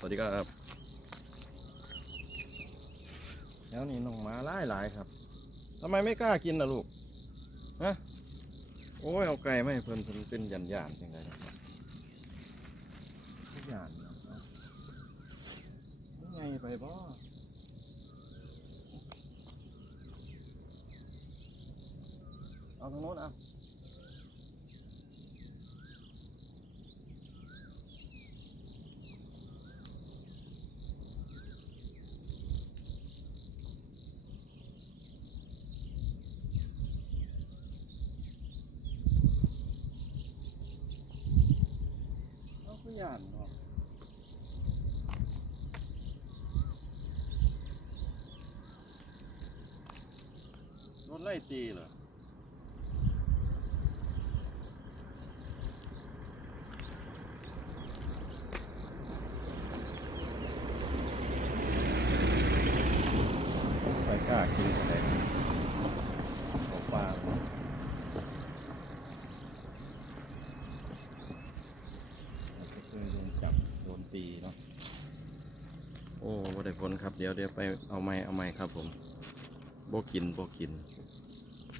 สวัสดีครับ แล้วนี่น้องหมาหลายหลายครับทำไมไม่กล้ากินล่ะลูกฮะโอ้ยเอาไก่ไม่เพิ่นเพิ่นเป็นหยันหยานยังไงนะครับทุกอย่างนะครับยังไงไปบ่เอาทางโน้นอะ เอานเนาะรถไล่ตีเหรอไปกล้ากินอะไรของปลาเนาะ ก็คือโดน ปีเนาะโอ้บ่ได้ผลครับ เดี๋ยวเดี๋ยวไปเอาไม้เอาไม้ครับผมโบกินโบกิน